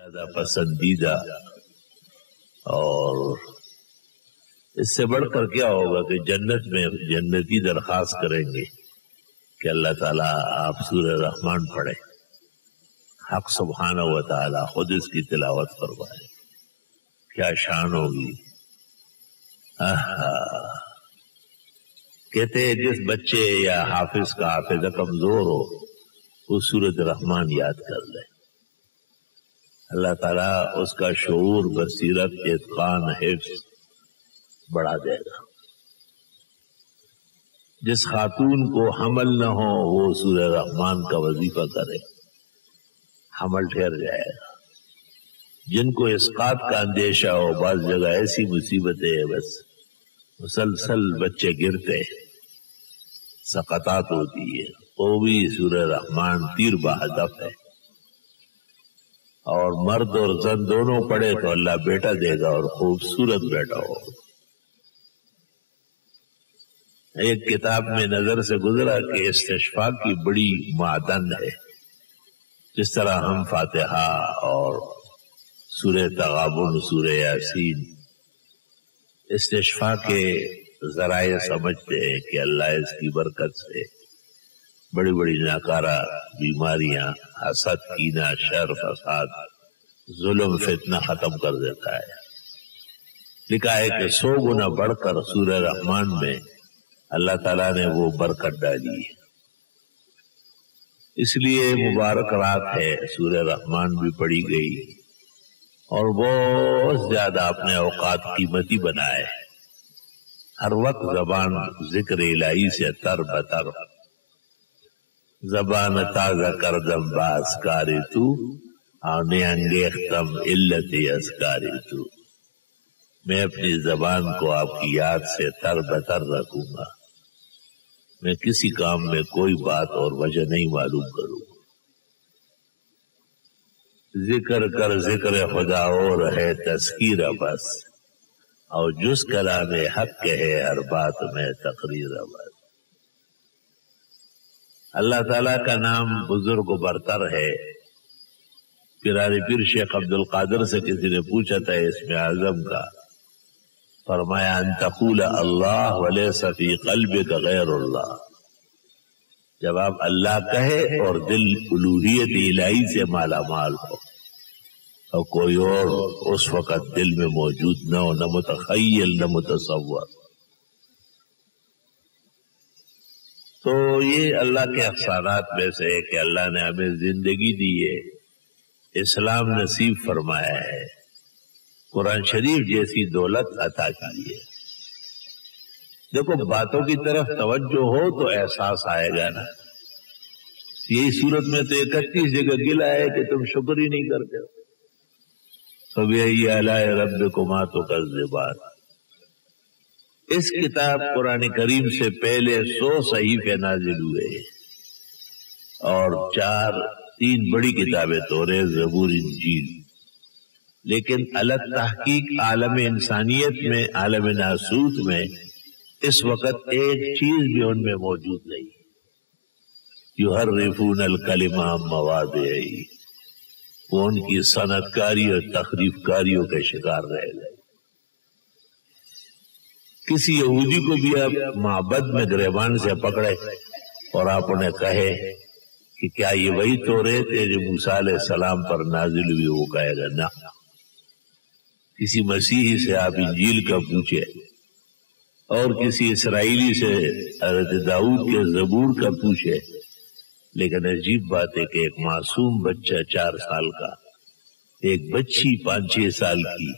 زیادہ پسندیدہ، اور اس سے بڑھ کر کیا ہوگا کہ جنت میں جنتی درخواست کریں گے کہ اللہ تعالیٰ آپ سورہ رحمان پڑھیں، حق سبحانہ و تعالیٰ خود اس کی تلاوت فرمائے، کیا شان ہوگی۔ کہتے ہیں جس بچے یا حافظ کا حافظہ کمزور ہو وہ سورۃ رحمان یاد کر لے، اللہ تعالیٰ اس کا شعور، بصیرت، اتقان، حفظ بڑھا دے گا۔ جس خاتون کو حمل نہ ہو وہ سورہ رحمان کا وظیفہ کرے، حمل ٹھہر جائے گا۔ جن کو اسقاط کا اندیشہ ہو، بعض جگہ ایسی مصیبتیں ہیں بس مسلسل بچے گرتے، سقطات ہوتی ہے، وہ بھی سورہ رحمان تیر بہدف ہے، اور مرد اور زن دونوں پڑھے تو اللہ بیٹا دے گا، اور خوبصورت بیٹا ہو۔ ایک کتاب میں نظر سے گزرا کہ استشفاء کی بڑی معدن ہے، جس طرح ہم فاتحہ اور سورہ تغابن، سورہ یاسین استشفاء کے ذرائع سمجھتے ہیں کہ اللہ اس کی برکت سے بڑی بڑی ناکارہ بیماریاں، حسد، کینہ، شر، فساد، ظلم، فتنہ ختم کر دیتا ہے۔ لکھا ہے کہ 100 گنا بڑھ کر سورہ رحمان میں اللہ تعالیٰ نے وہ برکت ڈالی ہے، اس لیے مبارک رات ہے، سورہ رحمان بھی پڑھی گئی، اور بہت زیادہ اپنے اوقات قیمتی بنائے، ہر وقت زبان ذکر الہی سے تر بتر، زبان تازہ کردم بازکاری تو، آنے انگیختم علت ازکاری تو۔ میں اپنی زبان کو آپ کی یاد سے تر بتر رکھوں گا، میں کسی کام میں کوئی بات اور وجہ نہیں معلوم کروں گا۔ ذکر کر ذکر خدا اور ہے تذکیر بس، اور جس کلام حق کہے ہر بات میں تقریر بس۔ اللہ تعالیٰ کا نام بزرگ و برتر ہے۔ پیرارے پیر شیخ عبد القادر سے کسی نے پوچھا تھا اسم اعظم کا، فرمایا ان تقول اللہ ولیس فی قلبک غیر اللہ، جب آپ اللہ کہے اور دل الوہیت الہی سے مالا مال ہو، اور کوئی اور اس وقت دل میں موجود نہ ہو، نہ متخیل نہ متصور، تو یہ اللہ کے احسانات میں سے ہے کہ اللہ نے ہمیں زندگی دی ہے، اسلام نصیب فرمایا ہے، قرآن شریف جیسی دولت عطا کی ہے۔ دیکھو باتوں کی طرف توجہ ہو تو احساس آئے گا نا۔ یہی صورت میں تو 31 جگہ گلا ہے کہ تم شکر ہی نہیں کرتے ہو۔ فَبِأَيِّ آلَاءِ رَبِّكُمَا تُكَذِّبَانِ۔ اس کتاب قرآن کریم سے پہلے 100 صحیفے نازل ہوئے، اور 3 بڑی کتابیں توریت، زبور، انجیل، لیکن الگ تحقیق عالم انسانیت میں، عالم ناسوت میں اس وقت ایک چیز بھی ان میں موجود نہیں۔ یحرفون الکلم عن مواضعہ، وہ ان کی صنعت کاری اور تخریف کاریوں کے شکار رہ گئے۔ کسی یہودی کو بھی آپ معبد میں گریبان سے پکڑے اور آپ انہیں کہے کہ کیا یہ وہی توریت ہے جو موسیٰ علیہ السلام پر نازل ہوئی، وہ کہے گا نہ۔ کسی مسیحی سے آپ انجیل کا پوچھے، اور کسی اسرائیلی سے حضرت داؤد کے زبور کا پوچھے، لیکن عجیب بات ہے کہ ایک معصوم بچہ 4 سال کا، ایک بچی 5-6 سال کی،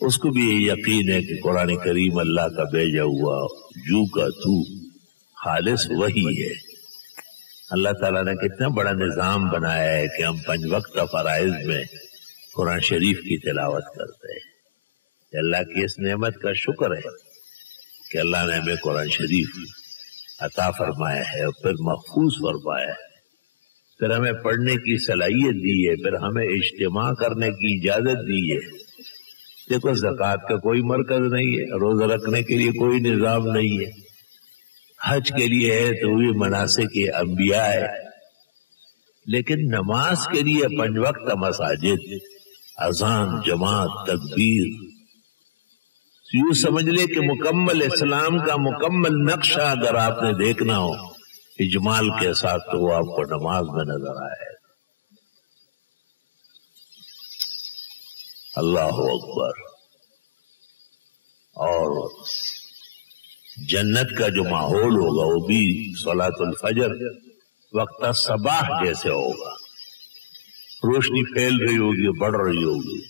اس کو بھی یہ یقین ہے کہ قرآن کریم اللہ کا بھیجا ہوا جو کا تو خالص وہی ہے۔ اللہ تعالیٰ نے کتنا بڑا نظام بنایا ہے کہ ہم 5 وقت فرائض میں قرآن شریف کی تلاوت کرتے ہیں۔ اللہ کی اس نعمت کا شکر ہے کہ اللہ نے ہمیں قرآن شریف عطا فرمایا ہے، اور پھر محفوظ فرمایا ہے، پھر ہمیں پڑھنے کی صلاحیت دی ہے، پھر ہمیں اجتماع کرنے کی اجازت دی ہے۔ دیکھو زکوٰۃ کا کوئی مرکز نہیں ہے، روزہ رکھنے کے لیے کوئی نظام نہیں ہے، حج کے لیے ہے تو وہ مناسک انبیاء ہے، لیکن نماز کے لیے 5 وقت مساجد، اذان، جماعت، تکبیر، یوں سمجھ لے کہ مکمل اسلام کا مکمل نقشہ اگر آپ نے دیکھنا ہو اجمال کے ساتھ تو وہ آپ کو نماز میں نظر آئے۔ اللہ اکبر۔ اور جنت کا جو ماحول ہوگا وہ بھی صلاۃ الفجر وقت صباح جیسے ہوگا، روشنی پھیل رہی ہوگی، بڑھ رہی ہوگی،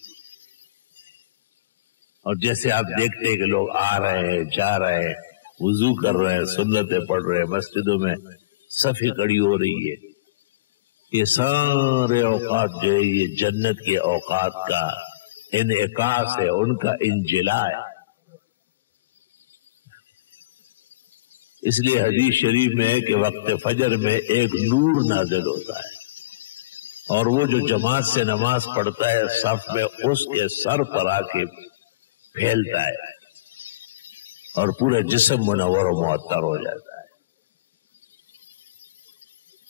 اور جیسے آپ دیکھتے ہیں کہ لوگ آ رہے ہیں، جا رہے ہیں، وضو کر رہے ہیں، سنتیں پڑھ رہے ہیں، مسجدوں میں صفیں کھڑی ہو رہی ہے، یہ سارے اوقات جو ہے یہ جنت کے اوقات کا انعکاس ہے، ان کا انجلا ہے۔ اس لیے حدیث شریف میں ہے کہ وقت فجر میں ایک نور نازل ہوتا ہے، اور وہ جو جماعت سے نماز پڑھتا ہے صف میں اس کے سر پر آ کے پھیلتا ہے اور پورا جسم منور و معطر ہو جاتا ہے۔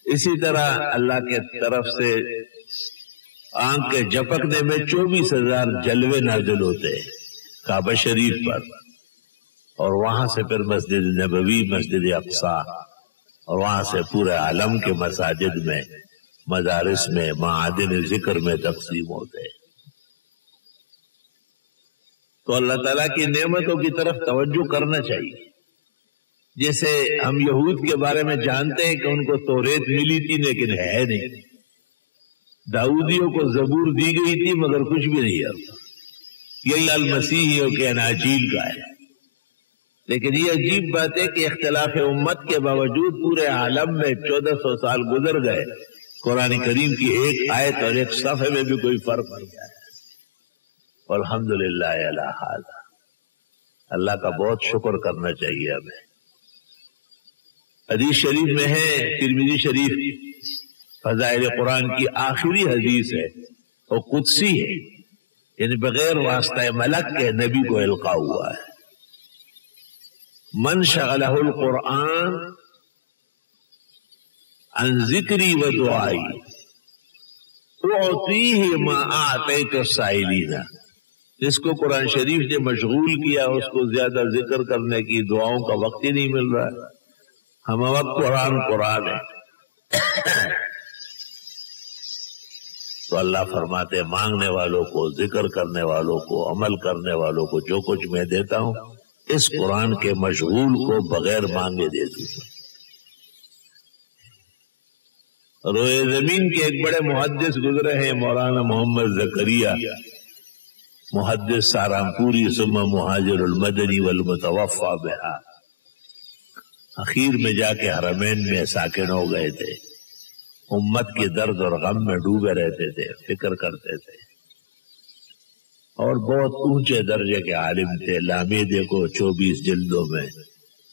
اسی طرح اللہ کے طرف سے آنکھ کے جھپکنے میں 24,000 جلوے نازل ہوتے ہیں کعبہ شریف پر، اور وہاں سے پھر مسجد نبوی، مسجد اقصی، اور وہاں سے پورے عالم کے مساجد میں، مدارس میں، معادن ذکر میں تقسیم ہوتے ہیں۔ تو اللہ تعالیٰ کی نعمتوں کی طرف توجہ کرنا چاہیے۔ جیسے ہم یہود کے بارے میں جانتے ہیں کہ ان کو توریت ملی تھی لیکن ہے نہیں، داؤدیوں کو زبور دی گئی تھی مگر کچھ بھی نہیں ہے، یہی المسیحیوں کے اناجیل کا ہے۔ لیکن یہ عجیب بات ہے کہ اختلاف امت کے باوجود پورے عالم میں 1400 سال گزر گئے، قرآن کریم کی ایک آیت اور ایک صفحے میں بھی کوئی فرق نہیں آیا۔ الحمدللہ علی ھذا، اللہ کا بہت شکر کرنا چاہیے ہمیں۔ حدیث شریف میں ہے، ترمذی شریف فضائل قرآن کی آخری حدیث ہے، وہ قدسی ہے، یعنی بغیر واسطہ ملک کے نبی کو القاء ہوا ہے۔ من شغلہ القرآن عن ذکری و دعائی اعطیہ ما اعطیت السائلین، جس کو قرآن شریف نے مشغول کیا اس کو زیادہ ذکر کرنے کی، دعاؤں کا وقت ہی نہیں مل رہا ہے۔ ہم وقت قرآن ہے۔ تو اللہ فرماتے ہیں مانگنے والوں کو، ذکر کرنے والوں کو، عمل کرنے والوں کو جو کچھ میں دیتا ہوں اس قرآن کے مشغول کو بغیر مانگے دے دوں۔ روئے زمین کے ایک بڑے محدث گزرے ہیں، مولانا محمد زکریا، محدث سہارنپوری ثم مہاجر المدنی والمتوفى بہا، اخیر میں جا کے حرمین میں ساکن ہو گئے تھے، امت کے درد اور غم میں ڈوبے رہتے تھے، فکر کرتے تھے، اور بہت اونچے درجے کے عالم تھے۔ لامی دیکھو 24 جلدوں میں،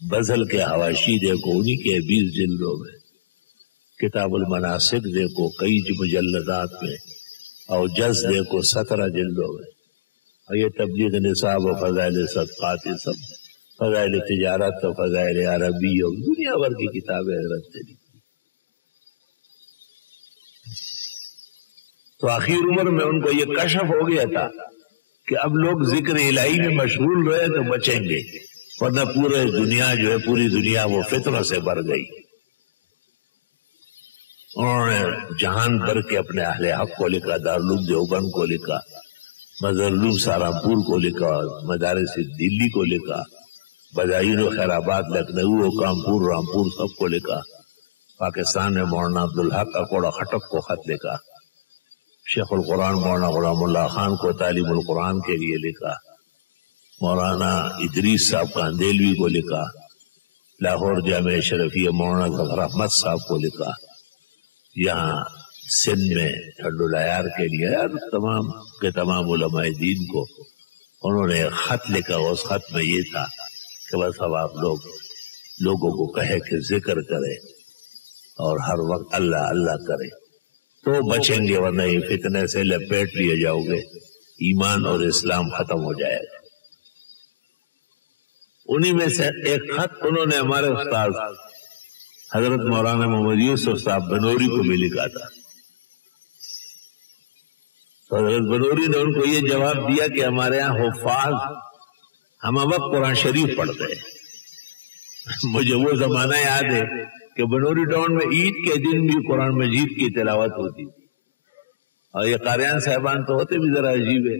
بزل کے حواشی دیکھو انہی کے 20 جلدوں میں، کتاب المناسک دیکھو کئی مجلدات میں، اور جز دیکھو 17 جلدوں میں، اور یہ تبلیغ نصاب و فضائل صدقات، سب فضائل تجارت و فضائل عربی اور دنیا بھر کی کتابیں حضرت سے لکھی۔ تو آخر عمر میں ان کو یہ کشف ہو گیا تھا کہ اب لوگ ذکر الہی میں مشغول رہے تو بچیں گے، ورنہ پورے دنیا جو ہے، پوری دنیا وہ فتنوں سے بھر گئی۔ انہوں نے جہان بھر کے اپنے اہل حق کو لکھا، دارالعلوم دیوبند کو لکھا، مظہرالعلوم سہارنپور کو لکھا، مدارس دلی کو لکھا، بدائین و خیر آباد لکھنؤ، کانپور، رامپور سب کو لکھا، پاکستان میں مولانا عبدالحق اکوڑا خٹک کو خط لکھا، شیخ القرآن مولانا غلام اللہ خان کو تعلیم القرآن کے لیے لکھا، مولانا ادریس صاحب کاندیلوی کو لکھا، لاہور جامعہ شرفیہ مولانا ظفر احمد صاحب کو لکھا، یہاں سندھ میں ٹھنڈو العیار کے لیے تمام کے تمام علماء دین کو انہوں نے خط لکھا۔ اس خط میں یہ تھا کہ بس اب آپ لوگوں کو کہے کہ ذکر کرے اور ہر وقت اللہ اللہ کرے تو بچیں گے، ورنہ یہ فتنے سے لپیٹ لیے جاؤ گے، ایمان اور اسلام ختم ہو جائے گا۔ انہی میں سے ایک خط انہوں نے ہمارے استاد حضرت مولانا محمد یوسف صاحب بنوری کو بھی لکھا تھا، تو حضرت بنوری نے ان کو یہ جواب دیا کہ ہمارے ہاں حفاظ ہم وقت قرآن شریف پڑھتے ہیں۔ مجھے وہ زمانہ یاد ہے کہ بنوری ٹاؤن میں عید کے دن بھی قرآن مجید کی تلاوت ہوتی تھی، اور یہ قاریان صاحبان تو ہوتے بھی ذرا عجیب ہے،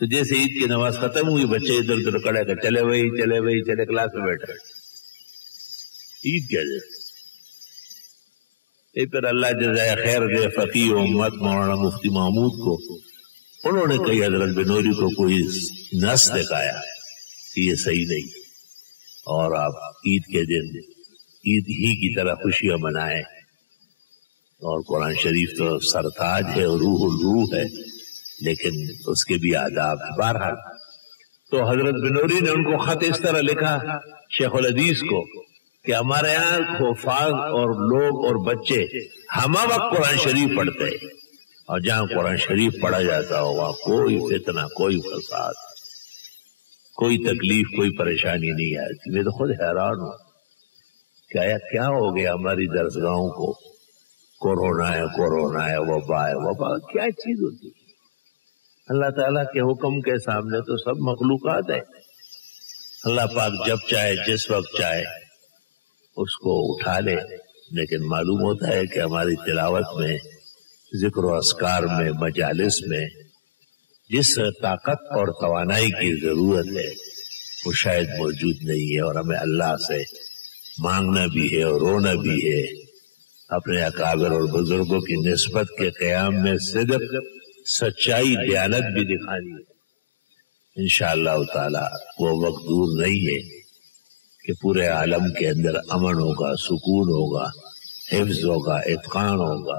تو جیسے عید کی نماز ختم ہوئی بچے ادھر ادھر کھڑے کہ چلے وہی چلے کلاس میں بیٹھ رہے عید کیا جیسے۔ پھر اللہ جزائے خیر دے فقیہ امت مولانا مفتی محمود کو، انہوں نے کئی حضرت بنوری کو کوئی نص دکھایا کہ یہ صحیح نہیں، اور آپ عید کے دن عید ہی کی طرح خوشیاں منائیں، اور قرآن شریف تو سرتاج ہے، روح الروح ہے، لیکن اس کے بھی آداب ہیں۔ بہرحال تو حضرت بنوری نے ان کو خط اس طرح لکھا شیخ الحدیث کو کہ ہمارے یہاں حفاظ اور لوگ اور بچے ہم وقت قرآن شریف پڑھتے ہیں، اور جہاں قرآن شریف پڑھا جاتا ہو وہاں کوئی فتنہ، کوئی فساد، کوئی تکلیف، کوئی پریشانی نہیں آتی۔ میں تو خود حیران ہوں کہ آیا کیا ہو گیا ہماری درسگاہوں کو، کورونا ہے، وبا کیا چیز ہوتی ہے؟ اللہ تعالیٰ کے حکم کے سامنے تو سب مخلوقات ہے۔ اللہ پاک جب چاہے جس وقت چاہے اس کو اٹھا لے، لیکن معلوم ہوتا ہے کہ ہماری تلاوت میں، ذکر و اذکار میں، مجالس میں جس طاقت اور توانائی کی ضرورت ہے وہ شاید موجود نہیں ہے، اور ہمیں اللہ سے مانگنا بھی ہے اور رونا بھی ہے، اپنے اکابر اور بزرگوں کی نسبت کے قیام میں صدق، سچائی، دیانت بھی دکھانی ہے۔ انشاءاللہ تعالی وہ وقت دور نہیں ہے کہ پورے عالم کے اندر امن ہوگا، سکون ہوگا، حفظ ہوگا، اتقان ہوگا،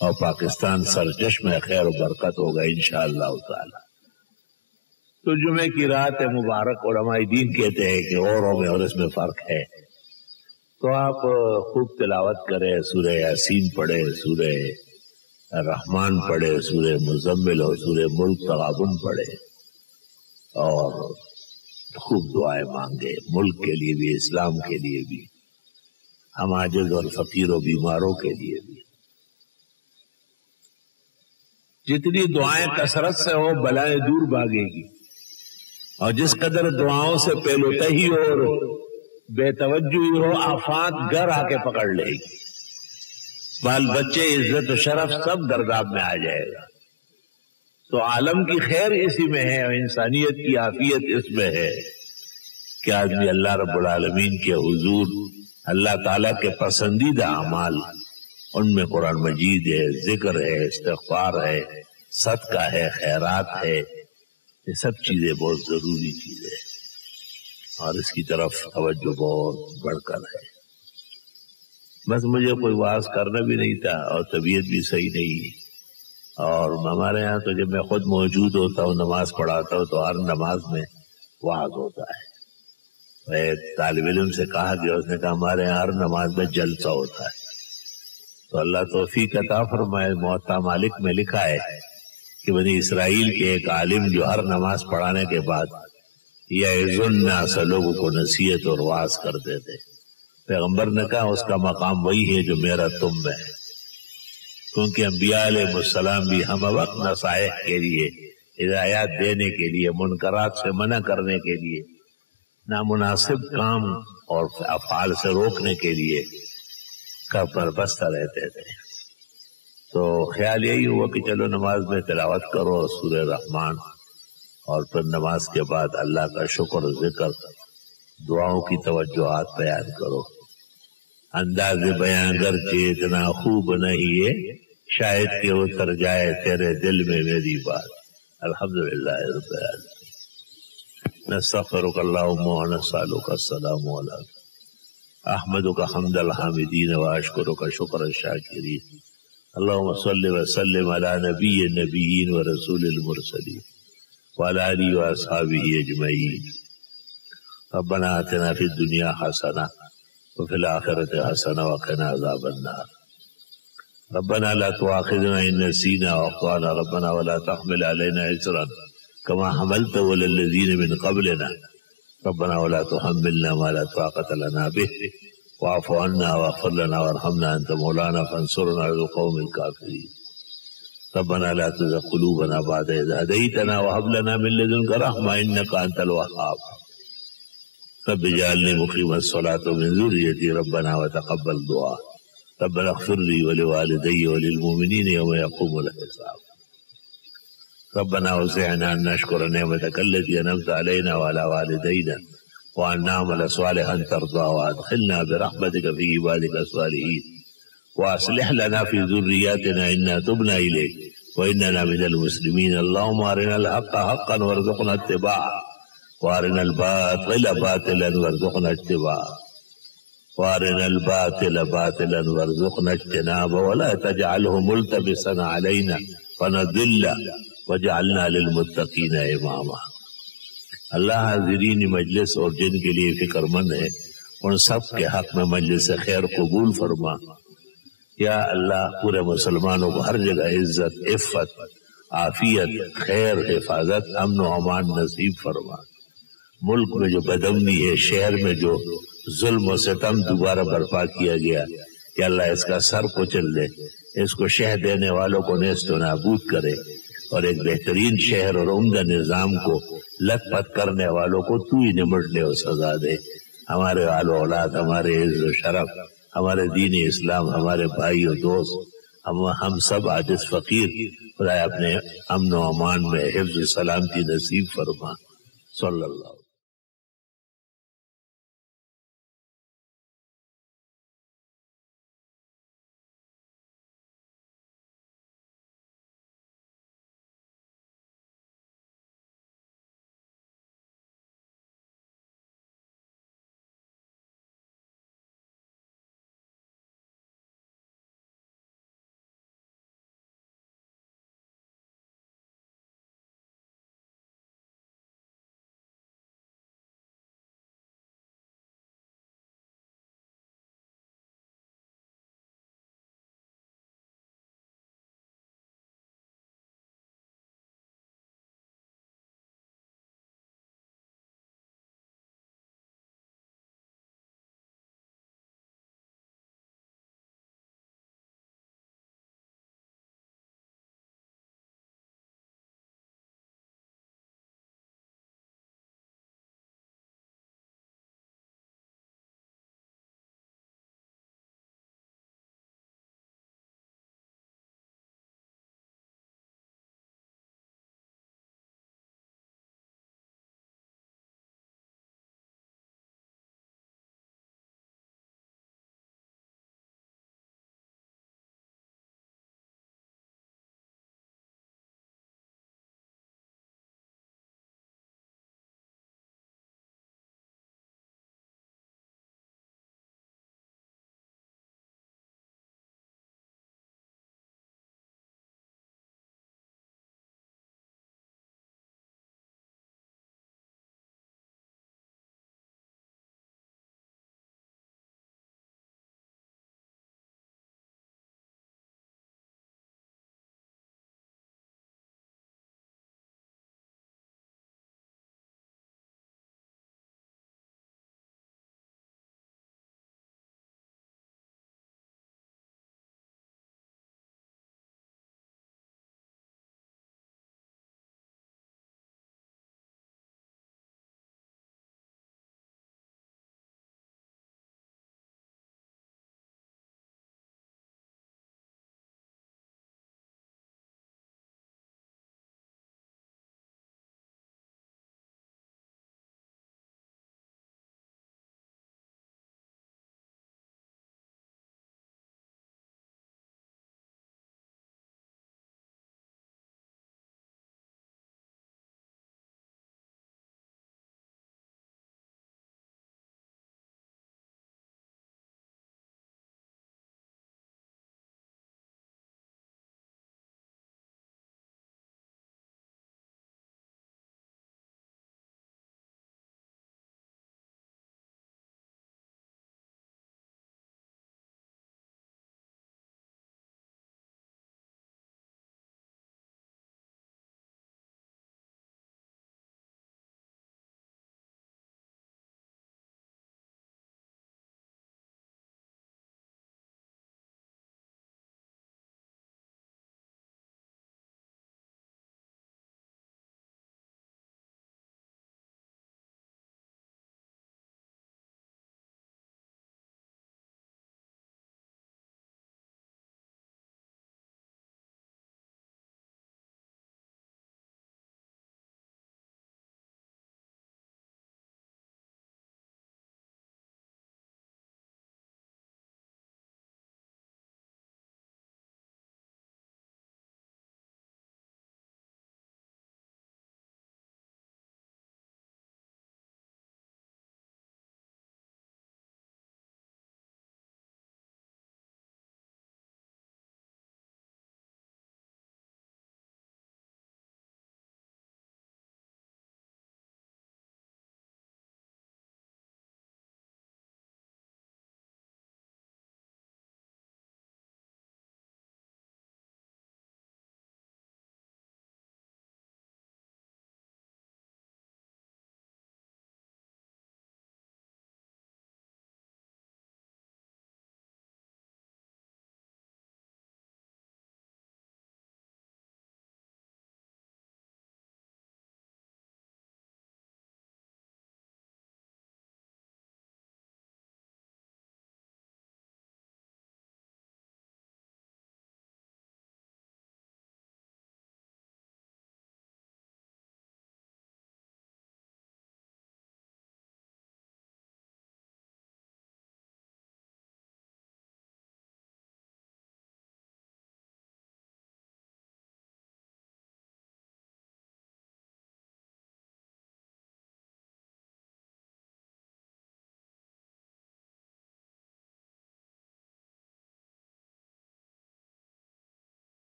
اور پاکستان سرچشمہ خیر و برکت ہوگا انشاءاللہ تعالی۔ تو جمعے کی رات مبارک علماء دین کہتے ہیں کہ اوروں میں اور اس میں فرق ہے، تو آپ خوب تلاوت کریں، سورہ یاسین پڑھیں، سورہ رحمان پڑھیں، سورہ مزمل اور سورہ ملک تغابن پڑھیں، اور خوب دعائیں مانگے، ملک کے لیے بھی، اسلام کے لیے بھی، ہم عاجز اور فقیر و بیماروں کے لیے بھی۔ جتنی دعائیں کثرت سے ہو بلائیں دور بھاگے گی، اور جس قدر دعاؤں سے پیلوتہی اور بے توجہی ہو آفات گھر آ کے پکڑ لے گی، بال بچے، عزت و شرف سب گرداب میں آ جائے گا۔ تو عالم کی خیر اسی میں ہے، اور انسانیت کی عافیت اس میں ہے کہ آدمی اللہ رب العالمین کے حضور، اللہ تعالیٰ کے پسندیدہ اعمال، ان میں قرآن مجید ہے، ذکر ہے، استغفار ہے، صدقہ ہے، خیرات ہے، یہ سب چیزیں بہت ضروری چیزیں ہیں، اور اس کی طرف توجہ بہت بڑھ کر ہے۔ بس مجھے کوئی واعظ کرنا بھی نہیں تھا، اور طبیعت بھی صحیح نہیں، اور ہمارے یہاں تو جب میں خود موجود ہوتا ہوں، نماز پڑھاتا ہوں، تو ہر نماز میں واعظ ہوتا ہے۔ ایک طالب علم سے کہا گیا، اس نے کہا ہمارے یہاں ہر نماز میں جلسہ ہوتا ہے۔ تو اللہ توفیق عطا فرمائے، موطا مالک میں لکھا ہے کہ بنی اسرائیل کے ایک عالم جو ہر نماز پڑھانے کے بعد یعظ الناس، لوگوں کو نصیحت اور واعظ کرتے تھے۔ پیغمبر نے کہا اس کا مقام وہی ہے جو میرا تم میں ہے، کیونکہ انبیاء علیہ السلام بھی ہم وقت نصائح کے لیے، ہدایات دینے کے لیے، منکرات سے منع کرنے کے لیے، نامناسب کام اور افعال سے روکنے کے لیے پر بستہ رہتے تھے۔ تو خیال یہی ہوا کہ چلو نماز میں تلاوت کرو سورہ رحمان، اور پھر نماز کے بعد اللہ کا شکر، ذکر، دعاؤں کی توجہات بیان کرو۔ انداز بیان گرچہ اتنا خوب نہیں ہے، شاید کہ اتر جائے تیرے دل میں میری بات۔ الحمدللہ رب العالمین، نستغفرک اللہم و نسألک السلام علیکم، احمدک حمد الحامدین و اشکرک شکر الشاکرین، اللہم صلی وسلم علی نبی النبیین و رسول المرسلین وعلی آلہ و اصحابہ اجمعین۔ ربنا آتنا فی الدنیا حسنہ وفی الآخرۃ حسنہ وقنا عذاب النار۔ ربنا لا تؤاخذنا ان نسینا واخطأنا، ربنا ولا تحمل علينا اصرا كما حملته على الذين من قبلنا، ربنا ولا تحملنا ما لا طاقة لنا به، واعف عنا واغفر لنا وارحمنا انت مولانا فانصرنا على القوم الكافرين۔ ربنا لا تزغ قلوبنا بعد إذ هديتنا وهب لنا من لدنك رحمة إنك أنت الوهاب رب اجعلني مقيم الصلاة ومن ذريتي ربنا وتقبل دعاء ربنا اغفر لي ولوالدي وللمؤمنين يوم يقوم الحساب ربنا أوزعنا أن نشكر نعمتك التي أنعمت علينا وعلى والدينا وأن نعمل صالحا ترضى وأدخلنا برحمتك في عبادك الصالحين وأصلح لنا في ذرياتنا إنا تبنا إليك وإننا من المسلمين اللهم أرنا الحق حقا وارزقنا اتباعه وأرنا الباطل باطلا وارزقنا اتباعه وأرنا الباطل باطلا وارزقنا اجتنابه ولا تجعله ملتبسا علينا فنضل وجعلنا للمتقین اماما۔ اللہ حاضرین مجلس اور جن کے لیے فکر مند ہے ان سب کے حق میں مجلس خیر قبول فرما۔ یا اللہ پورے مسلمانوں کو ہر جگہ عزت، عفت، عافیت، خیر، حفاظت، امن و امان نصیب فرما۔ ملک میں جو بدامنی ہے، شہر میں جو ظلم و ستم دوبارہ برپا کیا گیا، کہ اللہ اس کا سر کچل دے، اس کو شہ دینے والوں کو نیست و نابود کرے اور ایک بہترین شہر اور عمدہ نظام کو لت پت کرنے والوں کو تو ہی نمٹ لے اور سزا دے۔ ہمارے آل و اولاد، ہمارے عز و شرف، ہمارے دین اسلام، ہمارے بھائی و دوست، ہم سب عاجز فقیر خدا اپنے امن و امان میں حفظ و سلامتی نصیب فرما۔ صلی اللہ